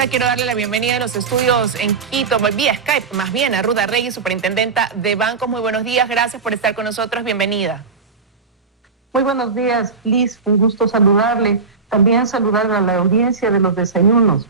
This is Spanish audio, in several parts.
Ahora quiero darle la bienvenida a los estudios en Quito, vía Skype, más bien a Ruth Arregui, superintendenta de bancos. Muy buenos días, gracias por estar con nosotros, bienvenida. Muy buenos días, Liz, un gusto saludarle. También saludar a la audiencia de los desayunos.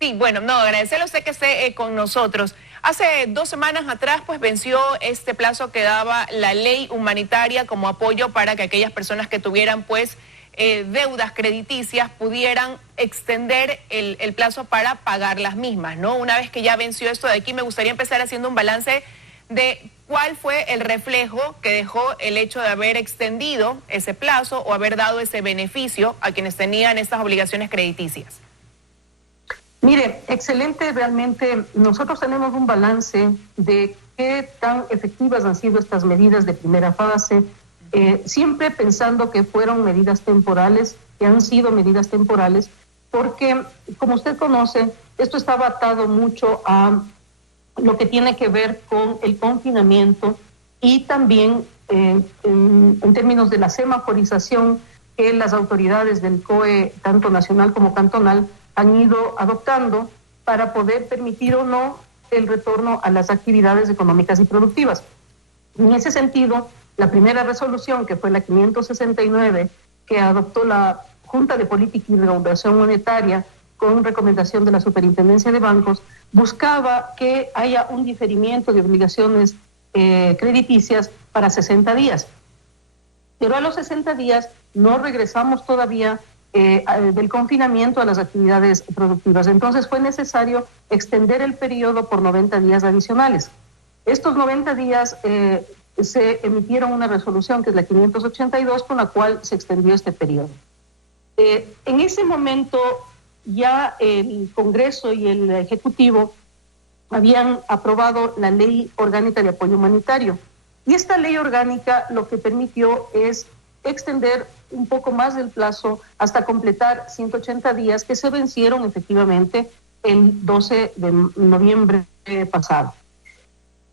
Sí, bueno, agradecerle a usted que esté con nosotros. Hace 2 semanas atrás, pues venció este plazo que daba la ley humanitaria como apoyo para que aquellas personas que tuvieran, pues, deudas crediticias pudieran extender el plazo para pagar las mismas, ¿no? Una vez que ya venció esto de aquí, me gustaría empezar haciendo un balance de cuál fue el reflejo que dejó el hecho de haber extendido ese plazo o haber dado ese beneficio a quienes tenían estas obligaciones crediticias. Mire, excelente, realmente nosotros tenemos un balance de qué tan efectivas han sido estas medidas de primera fase, siempre pensando que fueron medidas temporales, que han sido medidas temporales, porque como usted conoce, esto estaba atado mucho a lo que tiene que ver con el confinamiento y también en términos de la semaforización que las autoridades del COE, tanto nacional como cantonal, han ido adoptando para poder permitir o no el retorno a las actividades económicas y productivas. En ese sentido, la primera resolución, que fue la 569, que adoptó la Junta de Política y Regulación Monetaria con recomendación de la Superintendencia de Bancos, buscaba que haya un diferimiento de obligaciones crediticias para 60 días. Pero a los 60 días no regresamos todavía del confinamiento a las actividades productivas. Entonces fue necesario extender el periodo por 90 días adicionales. Estos 90 días se emitieron una resolución, que es la 582, con la cual se extendió este periodo. En ese momento ya el Congreso y el Ejecutivo habían aprobado la Ley Orgánica de Apoyo Humanitario. Y esta ley orgánica lo que permitió es extender un poco más del plazo hasta completar 180 días que se vencieron efectivamente el 12 de noviembre pasado.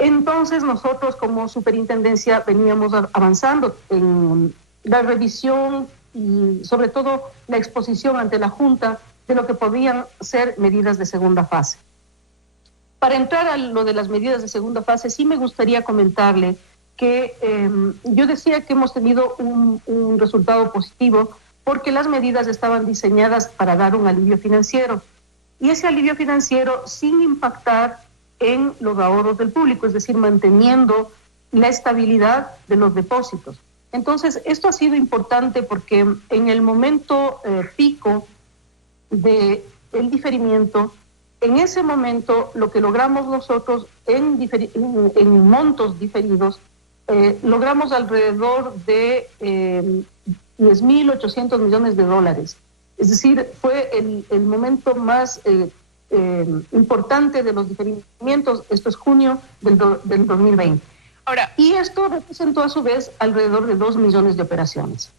Entonces nosotros como superintendencia veníamos avanzando en la revisión y sobre todo la exposición ante la Junta de lo que podían ser medidas de segunda fase. Para entrar a lo de las medidas de segunda fase, sí me gustaría comentarle que yo decía que hemos tenido un resultado positivo porque las medidas estaban diseñadas para dar un alivio financiero. Y ese alivio financiero sin impactar en los ahorros del público, es decir, manteniendo la estabilidad de los depósitos. Entonces, esto ha sido importante porque en el momento pico del diferimiento, en ese momento lo que logramos nosotros en montos diferidos, logramos alrededor de 10.800 millones de dólares. Es decir, fue el momento más importante de los diferimientos. Esto es junio del 2020. Ahora, y esto representó a su vez alrededor de 2 millones de operaciones.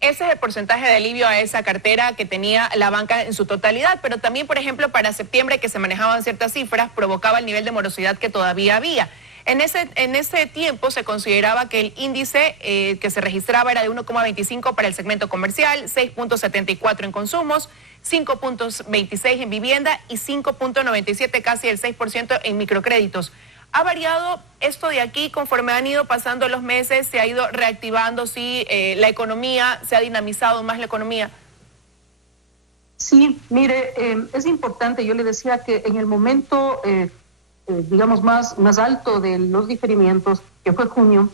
Ese es el porcentaje de alivio a esa cartera que tenía la banca en su totalidad, pero también, por ejemplo, para septiembre, que se manejaban ciertas cifras, provocaba el nivel de morosidad que todavía había. En ese tiempo se consideraba que el índice que se registraba era de 1,25 para el segmento comercial, 6,74 en consumos, 5,26 en vivienda y 5,97, casi el 6% en microcréditos. ¿Ha variado esto de aquí conforme han ido pasando los meses? ¿Se ha ido reactivando? ¿Sí, la economía, se ha dinamizado más la economía? Sí, mire, es importante. Yo le decía que en el momento, digamos, más alto de los diferimientos, que fue junio,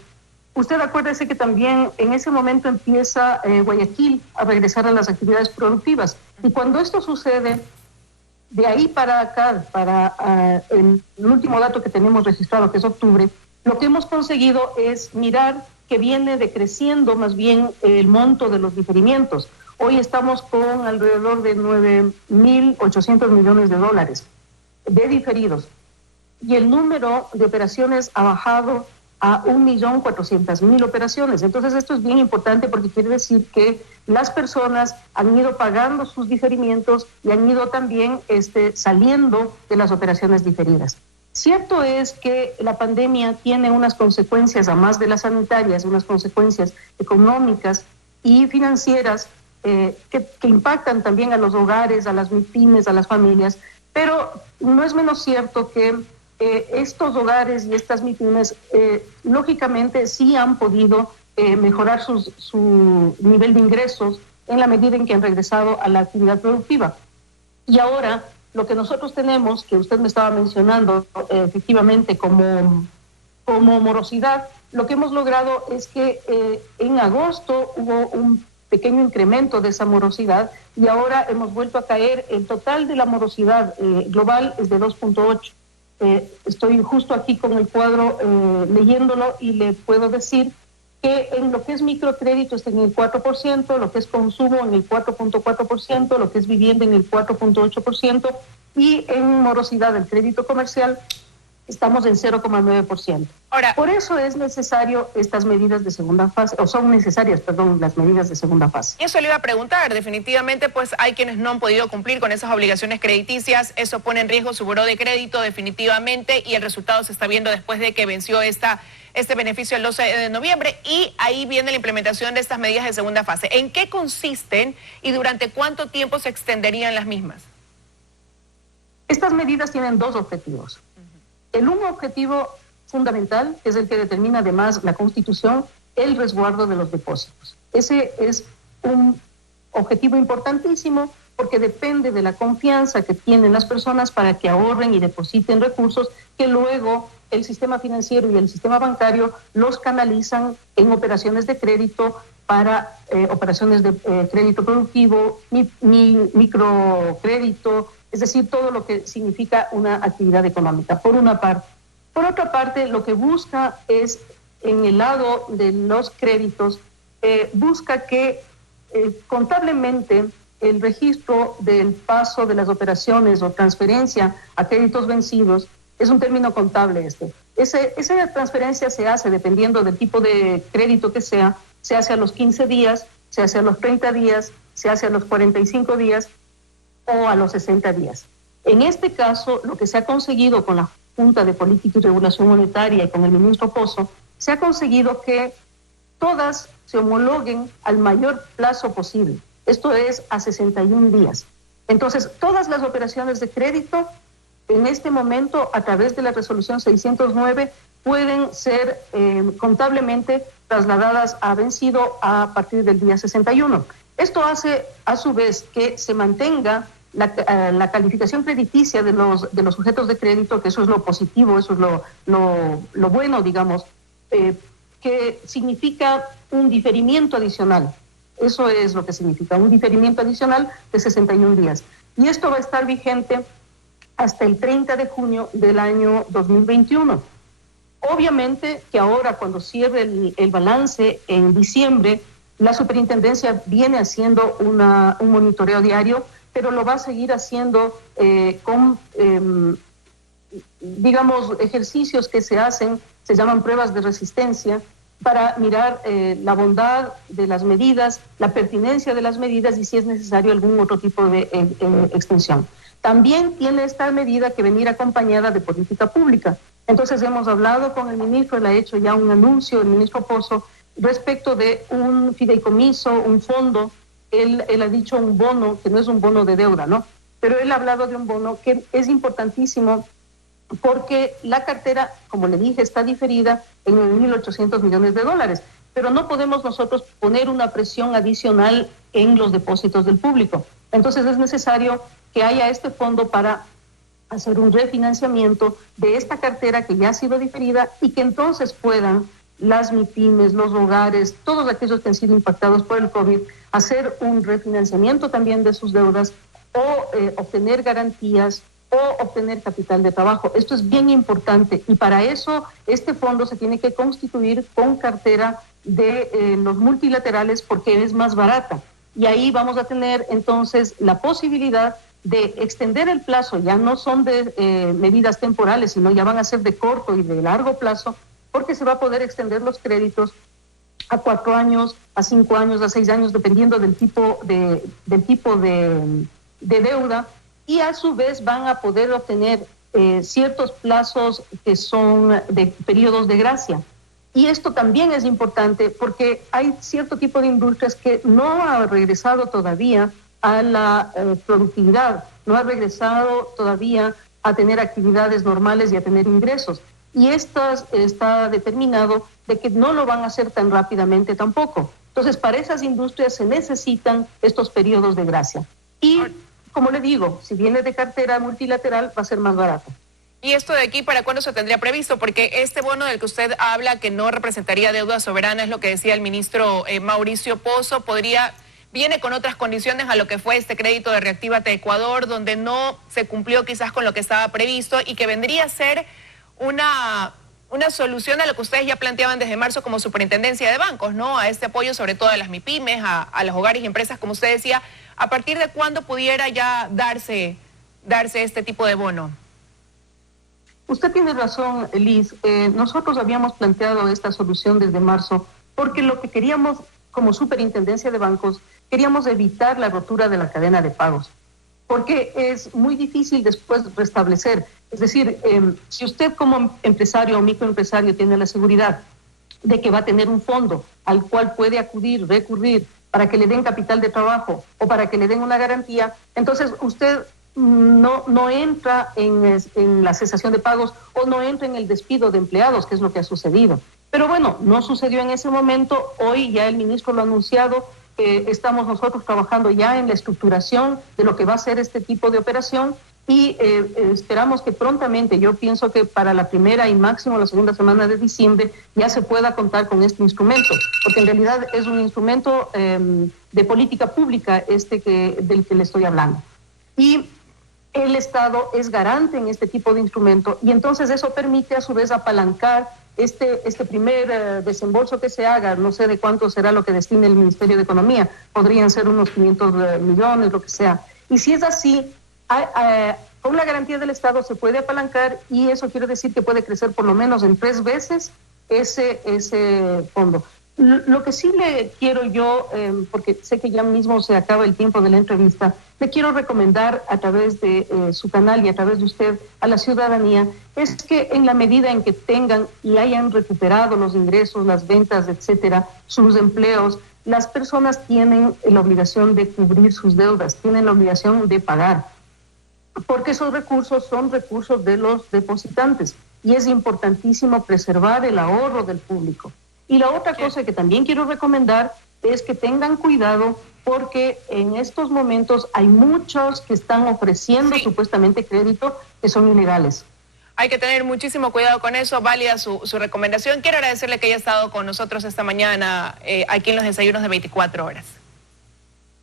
usted acuérdese que también en ese momento empieza Guayaquil a regresar a las actividades productivas. Y cuando esto sucede, de ahí para acá, para el último dato que tenemos registrado, que es octubre, lo que hemos conseguido es mirar que viene decreciendo más bien el monto de los diferimientos. Hoy estamos con alrededor de 9.800 millones de dólares de diferidos. Y el número de operaciones ha bajado a 1.400.000 operaciones. Entonces esto es bien importante porque quiere decir que las personas han ido pagando sus diferimientos y han ido también saliendo de las operaciones diferidas. Cierto es que la pandemia tiene unas consecuencias, además de las sanitarias, unas consecuencias económicas y financieras que impactan también a los hogares, a las pymes, a las familias, pero no es menos cierto que estos hogares y estas pymes lógicamente sí han podido mejorar su nivel de ingresos en la medida en que han regresado a la actividad productiva. Y ahora lo que nosotros tenemos, que usted me estaba mencionando efectivamente como morosidad, lo que hemos logrado es que en agosto hubo un pequeño incremento de esa morosidad y ahora hemos vuelto a caer. El total de la morosidad global es de 2.8. Estoy justo aquí con el cuadro leyéndolo y le puedo decir que en lo que es microcrédito está en el 4%, lo que es consumo en el 4.4%, lo que es vivienda en el 4.8% y en morosidad del crédito comercial estamos en 0,9%. Ahora, por eso es necesario estas medidas de segunda fase, o son necesarias, perdón, las medidas de segunda fase. Eso le iba a preguntar. Definitivamente, pues hay quienes no han podido cumplir con esas obligaciones crediticias. Eso pone en riesgo su buró de crédito definitivamente y el resultado se está viendo después de que venció este beneficio el 12 de noviembre y ahí viene la implementación de estas medidas de segunda fase. ¿En qué consisten y durante cuánto tiempo se extenderían las mismas? Estas medidas tienen dos objetivos. El un objetivo fundamental, que es el que determina además la Constitución, el resguardo de los depósitos. Ese es un objetivo importantísimo porque depende de la confianza que tienen las personas para que ahorren y depositen recursos que luego el sistema financiero y el sistema bancario los canalizan en operaciones de crédito para operaciones de crédito productivo, microcrédito, es decir, todo lo que significa una actividad económica, por una parte. Por otra parte, lo que busca es, en el lado de los créditos, busca que contablemente el registro del paso de las operaciones o transferencia a créditos vencidos, es un término contable este. Esa transferencia se hace dependiendo del tipo de crédito que sea, se hace a los 15 días, se hace a los 30 días, se hace a los 45 días, o a los 60 días. En este caso, lo que se ha conseguido con la Junta de Política y Regulación Monetaria y con el ministro Pozo, se ha conseguido que todas se homologuen al mayor plazo posible. Esto es a 61 días. Entonces, todas las operaciones de crédito, en este momento, a través de la resolución 609, pueden ser contablemente trasladadas a vencido a partir del día 61. Esto hace, a su vez, que se mantenga la calificación crediticia de los sujetos de crédito, que eso es lo positivo, eso es lo bueno, digamos, que significa un diferimiento adicional. Eso es lo que significa, un diferimiento adicional de 61 días. Y esto va a estar vigente hasta el 30 de junio del año 2021. Obviamente que ahora, cuando cierre el balance en diciembre, la superintendencia viene haciendo un monitoreo diario, pero lo va a seguir haciendo con, digamos, ejercicios que se hacen, se llaman pruebas de resistencia, para mirar la bondad de las medidas, la pertinencia de las medidas y si es necesario algún otro tipo de extensión. También tiene esta medida que venir acompañada de política pública. Entonces hemos hablado con el ministro, él ha hecho ya un anuncio, el ministro Pozo, respecto de un fideicomiso, un fondo. Él ha dicho un bono, que no es un bono de deuda, ¿no? Pero él ha hablado de un bono que es importantísimo porque la cartera, como le dije, está diferida en 1.800 millones de dólares. Pero no podemos nosotros poner una presión adicional en los depósitos del público. Entonces es necesario que haya este fondo para hacer un refinanciamiento de esta cartera que ya ha sido diferida y que entonces puedan las MIPYMES, los hogares, todos aquellos que han sido impactados por el COVID, hacer un refinanciamiento también de sus deudas o obtener garantías o obtener capital de trabajo. Esto es bien importante y para eso este fondo se tiene que constituir con cartera de los multilaterales porque es más barata. Y ahí vamos a tener entonces la posibilidad de extender el plazo, ya no son de medidas temporales, sino ya van a ser de corto y de largo plazo, porque se va a poder extender los créditos a 4 años, a 5 años, a 6 años, dependiendo del tipo de deuda, y a su vez van a poder obtener ciertos plazos que son de periodos de gracia. Y esto también es importante porque hay cierto tipo de industrias que no ha regresado todavía a la productividad, no ha regresado todavía a tener actividades normales y a tener ingresos. Y esto está determinado de que no lo van a hacer tan rápidamente tampoco. Entonces, para esas industrias se necesitan estos periodos de gracia. Y, como le digo, si viene de cartera multilateral, va a ser más barato. ¿Y esto de aquí para cuándo se tendría previsto? Porque este bono del que usted habla, que no representaría deuda soberana, es lo que decía el ministro Mauricio Pozo, viene con otras condiciones a lo que fue este crédito de Reactívate Ecuador, donde no se cumplió quizás con lo que estaba previsto y que vendría a ser una solución a lo que ustedes ya planteaban desde marzo como superintendencia de bancos, ¿no? A este apoyo sobre todo a las MIPYMES, a los hogares y empresas, como usted decía. ¿A partir de cuándo pudiera ya darse este tipo de bono? Usted tiene razón, Liz. Nosotros habíamos planteado esta solución desde marzo porque lo que queríamos como superintendencia de bancos, queríamos evitar la rotura de la cadena de pagos, porque es muy difícil después restablecer. Es decir, si usted como empresario o microempresario tiene la seguridad de que va a tener un fondo al cual puede acudir, recurrir, para que le den capital de trabajo o para que le den una garantía, entonces usted no entra en la cesación de pagos o no entra en el despido de empleados, que es lo que ha sucedido. Pero bueno, no sucedió en ese momento. Hoy ya el ministro lo ha anunciado. Estamos nosotros trabajando ya en la estructuración de lo que va a ser este tipo de operación y esperamos que prontamente, yo pienso que para la primera y máximo la segunda semana de diciembre ya se pueda contar con este instrumento, porque en realidad es un instrumento de política pública del que le estoy hablando. Y el Estado es garante en este tipo de instrumento y entonces eso permite a su vez apalancar este primer desembolso que se haga. No sé de cuánto será lo que destine el Ministerio de Economía, podrían ser unos 500 millones, lo que sea. Y si es así, con la garantía del Estado se puede apalancar y eso quiere decir que puede crecer por lo menos en 3 veces ese fondo. Lo que sí le quiero yo, porque sé que ya mismo se acaba el tiempo de la entrevista, le quiero recomendar a través de su canal y a través de usted a la ciudadanía, es que en la medida en que tengan y hayan recuperado los ingresos, las ventas, etcétera, sus empleos, las personas tienen la obligación de cubrir sus deudas, tienen la obligación de pagar, porque esos recursos son recursos de los depositantes y es importantísimo preservar el ahorro del público. Y la otra cosa que también quiero recomendar es que tengan cuidado porque en estos momentos hay muchos que están ofreciendo supuestamente crédito que son ilegales. Hay que tener muchísimo cuidado con eso, válida su recomendación. Quiero agradecerle que haya estado con nosotros esta mañana aquí en los desayunos de 24 horas.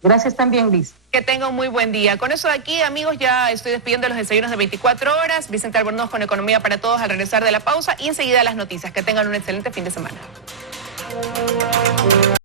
Gracias también, Liz. Que tenga un muy buen día. Con eso de aquí, amigos, ya estoy despidiendo los desayunos de 24 horas. Vicente Albornoz con Economía para Todos al regresar de la pausa y enseguida las noticias. Que tengan un excelente fin de semana.